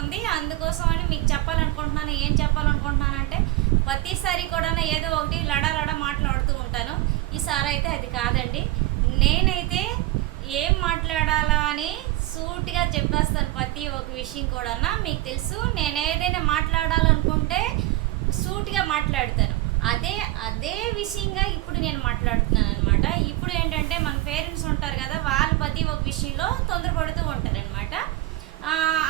ఉంది. అందుకోసం అని మీకు చెప్పాలనుకుంటున్నాను. ఏం చెప్పాలనుకుంటున్నానంటే ప్రతిసారి కూడా ఏదో ఒకటి లడ మాట్లాడుతూ ఉంటాను. ఈసారి అయితే అది కాదండి. నేనైతే ఏం మాట్లాడాలా అని సూటిగా చెప్పేస్తాను. ప్రతి ఒక్క విషయం కూడా మీకు తెలుసు. నేను ఏదైనా మాట్లాడాలనుకుంటే సూటిగా మాట్లాడతాను. అదే విషయంగా ఇప్పుడు నేను మాట్లాడుతున్నాను అనమాట. ఇప్పుడు ఏంటంటే మన పేరెంట్స్ ఉంటారు కదా, వాళ్ళు ప్రతి ఒక్క విషయంలో తొందరపడుతూ ఉంటారు అనమాట.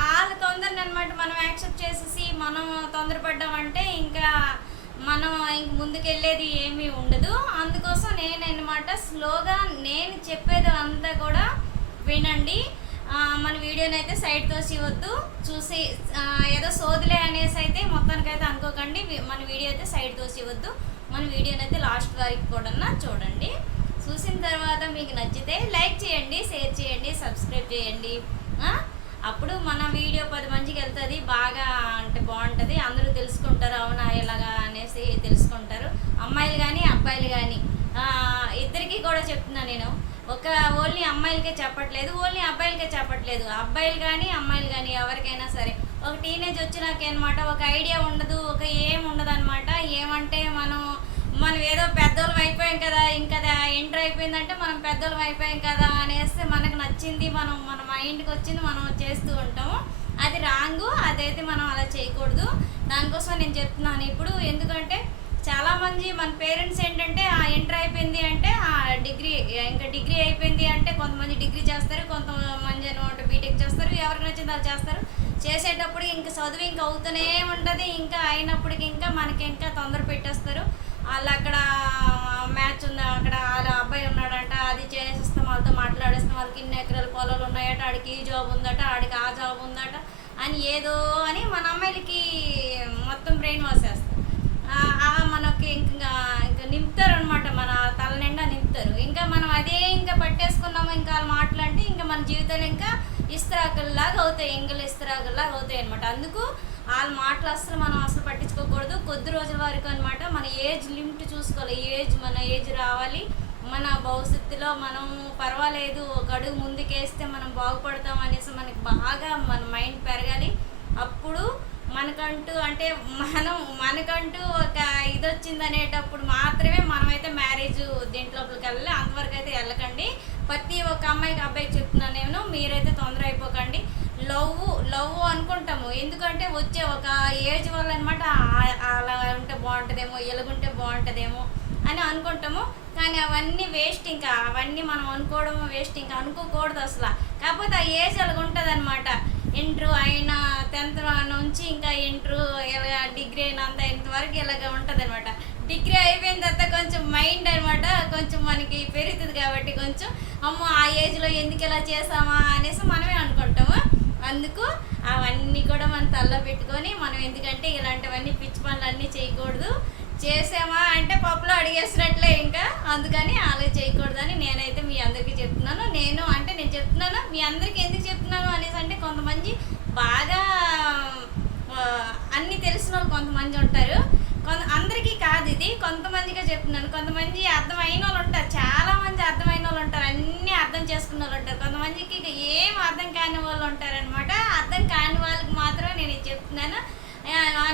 వాళ్ళ తొందరని అనమాట మనం యాక్సెప్ట్ చేసేసి మనం తొందరపడ్డామంటే ఇంకా మనం ఇంక ముందుకెళ్ళేది ఏమీ ఉండదు. అందుకోసం నేనన్నమాట స్లోగా నేను చెప్పేది అంతా కూడా వినండి. మన వీడియోని అయితే సైడ్ తోసివద్దు. చూసి ఏదో సోదులే అనేసి అయితే మొత్తానికైతే అనుకోకండి. మన వీడియో అయితే సైడ్ తోసివద్దు. మన వీడియోని అయితే లాస్ట్ వరకు కూడా చూడండి. చూసిన తర్వాత మీకు నచ్చితే లైక్ చేయండి, షేర్ చేయండి, సబ్స్క్రైబ్ చేయండి. అప్పుడు మన వీడియో 10 మందికి వెళ్తుంది. బాగా అంటే బాగుంటుంది. అందరూ తెలుసుకుంటారు, అవునా ఇలాగా అనేసి తెలుసుకుంటారు. అమ్మాయిలు కానీ అబ్బాయిలు కానీ ఇద్దరికీ కూడా చెప్తున్నాను నేను. ఓన్లీ అమ్మాయిలకే చెప్పట్లేదు, ఓన్లీ అబ్బాయిలకే చెప్పట్లేదు. అబ్బాయిలు కానీ అమ్మాయిలు కానీ ఎవరికైనా సరే ఒక టీనేజ్ వచ్చినాకనమాట ఒక ఐడియా ఉండదు, ఒక ఏం ఉండదు అనమాట. ఏమంటే మనం ఏదో పెద్దోళ్ళం అయిపోయాం కదా, ఇంకా ఎంటర్ అయిపోయిందంటే మనం పెద్దోళ్ళం అయిపోయాం కదా అనేసి మనకు నచ్చింది మన మైండ్కి వచ్చింది మనం చేస్తూ ఉంటాము. అది రాంగు. అదైతే మనం అలా చేయకూడదు. దానికోసం నేను చెప్తున్నాను ఇప్పుడు. ఎందుకంటే చాలామంది మన పేరెంట్స్ ఏంటంటే ఎంటర్ అయిపోయింది అంటే డిగ్రీ అయిపోయింది అంటే కొంతమంది డిగ్రీ చేస్తారు, కొంతమంది అనమాట బీటెక్ చేస్తారు, ఎవరికి నచ్చింది వాళ్ళు చేస్తారు. చేసేటప్పుడు ఇంక చదువు ఇంకా అవుతూనే ఉంటుంది. ఇంకా అయినప్పటికి ఇంకా మనకి ఇంకా తొందర పెట్టేస్తారు. వాళ్ళు అక్కడ మ్యాచ్ ఉంది, అక్కడ వాళ్ళ అబ్బాయి ఉన్నాడంట, అది చేసేస్తాం, వాళ్ళతో మాట్లాడేస్తాం, వాళ్ళకి ఇన్ని ఎకరాల పొలాలు ఉన్నాయట, ఆడికి ఈ జాబ్ ఉందట, ఆడికి ఆ జాబ్ ఉందట అని ఏదో అని మన అమ్మాయిలకి మొత్తం బ్రెయిన్ వాష్ చేస్తారు. మనకి ఇంకా నింపుతారు అనమాట, మన తల నిండా నింపుతారు. ఇంకా మనం అదే ఇంకా పట్టేసుకున్నాము ఇంకా వాళ్ళు మాట్లాడితే ఇంకా మన జీవితాలు ఇంకా ఇస్తరాకుల్లాగా అవుతాయి, ఎంగిల్ ఇస్తరాకుల్లాగా అవుతాయి అనమాట. అందుకు వాళ్ళ మాటలు మనం అసలు పట్టించుకోకూడదు. కొద్ది రోజుల వరకు అనమాట మన ఏజ్ లిమిట్ చూసుకోవాలి. మన ఏజ్ రావాలి. మన భవిష్యత్తులో మనం పర్వాలేదు, ఒక అడుగు ముందుకేస్తే మనం బాగుపడతాం అనేసి మనకి బాగా మన మైండ్ పెరగాలి. అప్పుడు మనకంటూ అంటే మనకంటూ ఒక ఇది వచ్చింది అనేటప్పుడు మాత్రమే మనమైతే మ్యారేజ్ దీంట్లోపలికి వెళ్ళాలి. అంతవరకు అయితే వెళ్ళకండి. ప్రతి ఒక్క అమ్మాయికి అబ్బాయికి చెప్తున్నాను నేను, మీరైతే తొందర అయిపోకండి. లవ్ అనుకుంటాము, ఎందుకంటే వచ్చే ఒక ఏజ్ వల్ల అనమాట అలా ఉంటే బాగుంటుందేమో, ఎలాగుంటే బాగుంటుందేమో అని అనుకుంటాము. కానీ అవన్నీ వేస్ట్. ఇంకా అవన్నీ మనం అనుకోవడం వేస్ట్. ఇంకా అనుకోకూడదు అసలు. కాకపోతే ఆ ఏజ్ అలాగ ఉంటుంది అనమాట. ఇంటర్ అయిన 10th నుంచి ఇంకా ఇంటర్ ఇలాగ డిగ్రీ అయినంత ఇంతవరకు ఇలాగ ఉంటుంది అనమాట. డిగ్రీ అయిపోయిన తర్వాత కొంచెం మైండ్ అనమాట కొంచెం మనకి పెరుగుతుంది కాబట్టి కొంచెం అమ్మో ఆ ఏజ్లో ఎందుకు ఇలా చేసామా అనేసి మనమే అనుకుంటాము. అందుకు అవన్నీ కూడా మన తలలో పెట్టుకొని మనం ఎందుకంటే ఇలాంటివన్నీ పిచ్చి పనులన్నీ చేయకూడదు. చేసామా అంటే పప్పులో అడిగేసినట్లే ఇంకా. అందుకని అలా చేయకూడదని నేనైతే మీ అందరికీ చెప్తున్నాను. నేను చెప్తున్నాను మీ అందరికీ ఎందుకు చెప్తున్నాను అనేసి అంటే కొంతమంది బాగా అన్నీ తెలిసిన వాళ్ళు కొంతమంది ఉంటారు. అందరికీ కాదు ఇది, కొంతమందిగా చెప్తున్నాను. కొంతమంది అర్థమైన వాళ్ళు ఉంటారు, చాలామంది అర్థమైన వాళ్ళు ఉంటారు, అన్నీ అర్థం చేసుకున్న వాళ్ళు ఉంటారు. కొంతమందికి ఏం అర్థం కాని వాళ్ళు ఉంటారనమాట. అర్థం కాని వాళ్ళకి మాత్రమే నేను ఇది చెప్తున్నాను.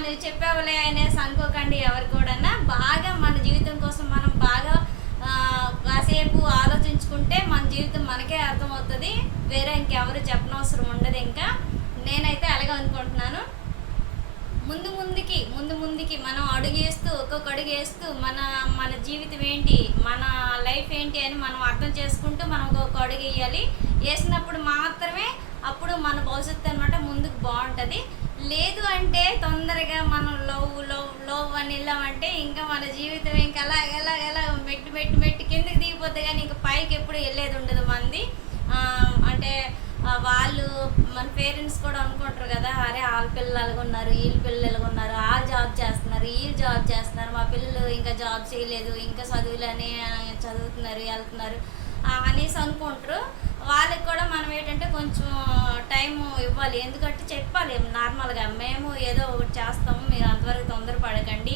నువ్వు చెప్పావులే అనేసి అనుకోకండి ఎవరు కూడా. బాగా మన జీవితం కోసం మనం బాగా కాసేపు ఆలోచించుకుంటే మన జీవితం మనకే అర్థమవుతుంది. వేరే ఇంకెవరు చెప్పనవసరం ఉండదు. ఇంకా నేనైతే అలాగే అనుకుంటున్నాను. ముందు ముందుకి మనం అడుగేస్తూ ఒక్కొక్క అడుగు వేస్తూ మన జీవితం ఏంటి, మన లైఫ్ ఏంటి అని మనం అర్థం చేసుకుంటూ మనం ఒక్కొక్క అడుగు వేయాలి. వేసినప్పుడు మాత్రమే అప్పుడు మన భవిష్యత్తు అనమాట ముందుకు బాగుంటుంది. లేదు అంటే తొందరగా మనం లవ్ అని వెళ్ళామంటే ఇంకా మన జీవితం ఇంకా ఎలా మెట్టు కిందకి దిగిపోతే కానీ ఇంకా పైకి ఎప్పుడు వెళ్ళేది ఉండదు మంది. అంటే వాళ్ళు మన పేరెంట్స్ కూడా అనుకుంటారు కదా, అరే వాళ్ళ పిల్లలు ఎలాగున్నారు, వీళ్ళ పిల్లలు ఎలాగున్నారు, ఆ జాబ్ చేస్తున్నారు, వీళ్ళు జాబ్ చేస్తున్నారు, మా పిల్లలు ఇంకా జాబ్ చేయలేదు, ఇంకా చదువులని చదువుతున్నారు వెళ్తున్నారు అనేసి అనుకుంటారు. వాళ్ళకి కూడా మనం ఏంటంటే కొంచెం టైం ఇవ్వాలి. ఎందుకంటే చెప్పాలి నార్మల్గా, మేము ఏదో ఒకటి చేస్తాము, మీరు అంతవరకు తొందరపడకండి,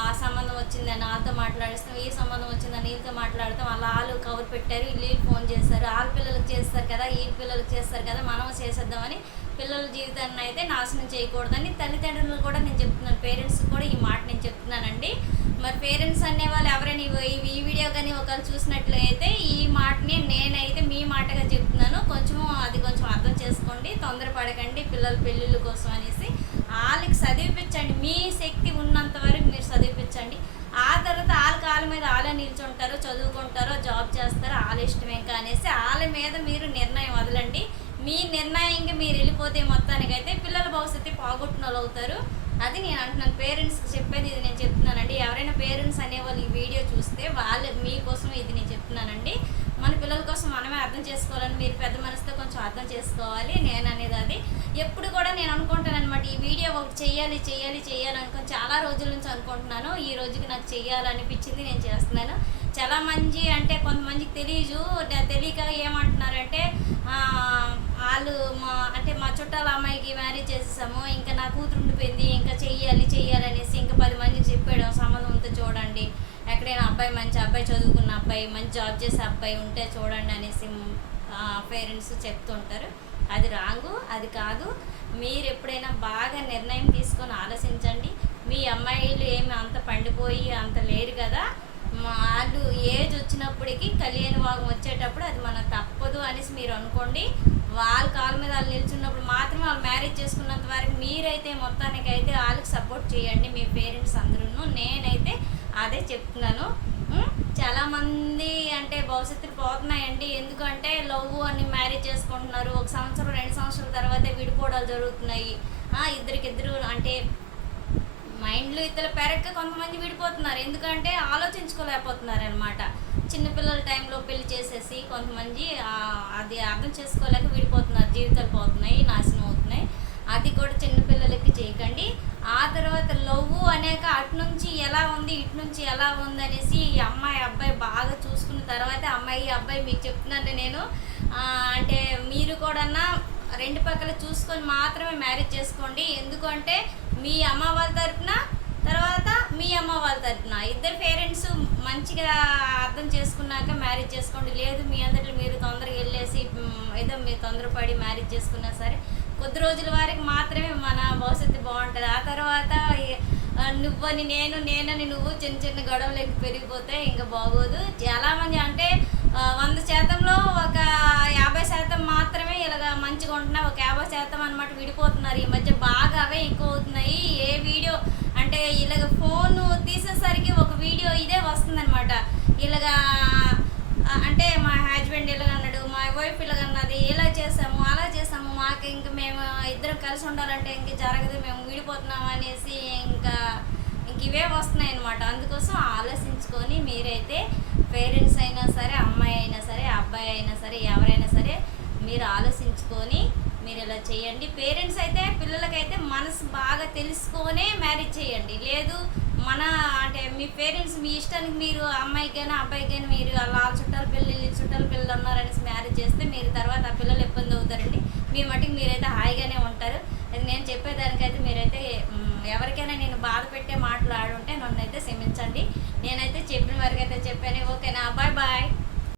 ఆ సంబంధం వచ్చిందని వాళ్ళతో మాట్లాడిస్తాం, ఈ సంబంధం వచ్చిందని వీళ్ళతో మాట్లాడతాం, వాళ్ళు కవర్ పెట్టారు, వీళ్ళు ఫోన్ చేస్తారు, వాళ్ళ పిల్లలకు చేస్తారు కదా, వీళ్ళ పిల్లలకు చేస్తారు కదా, మనం చేసేద్దామని పిల్లల జీవితాన్ని అయితే నాశనం చేయకూడదని తల్లిదండ్రులు కూడా నేను చెప్తున్నాను, పేరెంట్స్ కూడా ఈ మాట నేను చెప్తున్నానండి. మరి పేరెంట్స్ అనేవాళ్ళు ఎవరైనా ఈ వీడియో కానీ ఒకవేళ చూసినట్లయితే ఈ మాటని నేనైతే మీ మాటగా చెప్తున్నాను, కొంచెం అర్థం చేసుకోండి, తొందరపడకండి పిల్లల పెళ్ళిళ్ళ కోసం అనేసి. వాళ్ళకి చదివిపించండి, మీ శక్తి ఉన్నంత వరకు మీరు చదివిపించండి. ఆ తర్వాత వాళ్ళ కాళ్ళ మీద వాళ్ళే నిల్చుంటారో, చదువుకుంటారో, జాబ్ చేస్తారో, వాళ్ళ ఇష్టమే అనేసి వాళ్ళ మీద మీరు నిర్ణయం వదలండి. మీ నిర్ణయంగా మీరు వెళ్ళిపోతే మొత్తానికైతే పిల్లల భవిష్యత్తు పోగొట్టిన వాళ్ళు అవుతారు. అది నేను అంటున్నాను, పేరెంట్స్కి చెప్పేది ఇది నేను చెప్తున్నానండి. ఎవరైనా పేరెంట్స్ అనేవాళ్ళు ఈ వీడియో చూస్తే వాళ్ళు మీకోసం ఇది నేను చెప్తున్నానండి. మన పిల్లల కోసం మనమే అర్థం చేసుకోవాలని మీరు పెద్ద మనసుతో కొంచెం అర్థం చేసుకోవాలి. నేను అనేది అది ఎప్పుడు కూడా నేను అనుకుంటాను అనమాట, ఈ వీడియో ఒకటి చెయ్యాలి అనుకుని చాలా రోజుల నుంచి అనుకుంటున్నాను. ఈ రోజుకి నాకు చెయ్యాలనిపించింది, నేను చేస్తున్నాను. చాలా మంది అంటే కొంతమందికి తెలియక ఏమంటున్నారంటే వాళ్ళు మా చుట్టాల అమ్మాయికి మ్యారేజ్ చేసేసాము, ఇంకా నా కూతురు ఉండిపోయింది, ఇంకా చెయ్యాలి అనేసి ఇంకా 10 మందికి చెప్పాడు సంబంధం ఉంటే చూడండి, ఎక్కడైనా అబ్బాయి మంచి అబ్బాయి, చదువుకున్న అబ్బాయి, మంచి జాబ్ చేసే అబ్బాయి ఉంటే చూడండి అనేసి పేరెంట్స్ చెప్తుంటారు. అది రాంగు, అది కాదు. మీరు ఎప్పుడైనా బాగా నిర్ణయం తీసుకొని ఆలోచించండి. మీ అమ్మాయిలు ఏమి అంత పండిపోయి అంత లేరు కదా, వాళ్ళు ఏజ్ వచ్చినప్పటికీ కళ్యాణ భాగం వచ్చేటప్పుడు అది మనకు తప్పదు అనేసి మీరు అనుకోండి. వాళ్ళ కాళ్ళ మీద వాళ్ళు నిల్చున్నప్పుడు మాత్రమే వాళ్ళు మ్యారేజ్ చేసుకున్నంత వరకు మీరైతే మొత్తానికైతే వాళ్ళకి సపోర్ట్ చేయండి, మీ పేరెంట్స్ అందరూ. నేనైతే అదే చెప్తున్నాను. చాలామంది అంటే భవిష్యత్తులు పోతున్నాయండి, ఎందుకంటే లవ్ అని మ్యారేజ్ చేసుకుంటున్నారు, 1 సంవత్సరం 2 సంవత్సరాల తర్వాతే విడిపోవడాలు జరుగుతున్నాయి. ఇద్దరికిద్దరు అంటే మైండ్లు ఇద్దరు పెరక్క కొంతమంది విడిపోతున్నారు, ఎందుకంటే ఆలోచించుకోలేకపోతున్నారు అనమాట. చిన్నపిల్లల టైంలో పెళ్లి చేసేసి కొంతమంది అది అర్థం చేసుకోలేక విడిపోతున్నారు, జీవితాలు పోతున్నాయి, నాశనం అవుతున్నాయి. అది కూడా చిన్నపిల్లలకి చేయకండి. ఆ తర్వాత లవ్ అనేక అటు నుంచి ఎలా ఉంది, ఇటు నుంచి ఎలా ఉంది అనేసి అమ్మాయి అబ్బాయి బాగా చూసుకున్న తర్వాత అమ్మాయి అబ్బాయి మీకు చెప్తున్నాను నేను, అంటే మీరు కూడా 2 పక్కల చూసుకొని మాత్రమే మ్యారేజ్ చేసుకోండి. ఎందుకంటే మీ అమ్మ వాళ్ళ తరపున తర్వాత మీ అమ్మ వాళ్ళ తరపున ఇద్దరు పేరెంట్స్ మంచిగా అర్థం చేసుకున్నాక మ్యారేజ్ చేసుకోండి. లేదు మీ అందరిలో మీరు తొందరగా వెళ్ళేసి ఏదో మీరు తొందరపడి మ్యారేజ్ చేసుకున్నా సరే కొద్ది రోజుల వరకు మాత్రమే మన భవిష్యత్తు బాగుంటుంది. ఆ తర్వాత నువ్వని నేనని నువ్వు చిన్న గొడవలకి పెరిగిపోతే ఇంకా బాగోదు. చాలామంది అంటే 100%లో ఒక 50% మాత్రమే ఇలాగ మంచిగా ఉంటున్నాయి, ఒక 50% అనమాట విడిపోతున్నారు. ఈ మధ్య బాగా అవే ఎక్కువ అవుతున్నాయి. ఏ వీడియో అంటే ఇలాగ ఫోన్ తీసేసరికి ఒక వీడియో ఇదే వస్తుందన్నమాట. ఇలాగా అంటే మా హస్బెండ్ ఇలాగ అన్నాడు, మా వైఫ్ ఇలాగ అన్నది, ఇలా చేసాము అలా చేసాము, మాకు ఇంక మేము ఇద్దరం కలిసి ఉండాలంటే ఇంక జరగదు, మేము విడిపోతున్నాము అనేసి ఇంక ఇవే వస్తున్నాయి అన్నమాట. అందుకోసం ఆలోచించుకొని మీరైతే పేరెంట్స్ అయినా సరే, అమ్మాయి అయినా సరే, అబ్బాయి అయినా సరే, ఎవరైనా సరే మీరు ఆలోచించుకొని మీరు ఇలా చేయండి. పేరెంట్స్ అయితే పిల్లలకైతే మనసు బాగా తెలుసుకొనే మ్యారేజ్ చేయండి. లేదు అంటే మీ పేరెంట్స్ మీ ఇష్టానికి మీరు అమ్మాయికైనా అబ్బాయికైనా మీరు అలా చుట్టాల పిల్లలు ఉన్నారనేసి మ్యారేజ్ చేస్తే మీరు తర్వాత ఆ పిల్లలు ఇబ్బంది అవుతారండి. మీ మటుకు మీరైతే హాయిగానే ఉంటారు. అది నేను చెప్పేదానికైతే మీరైతే ఎవరికైనా నేను బాధ పెట్టే మాటలు ఆడుంటే నన్ను అయితే క్షమించండి. నేనైతే చెప్పిన వరకు అయితే చెప్పాను. ఓకేనా, బాయ్.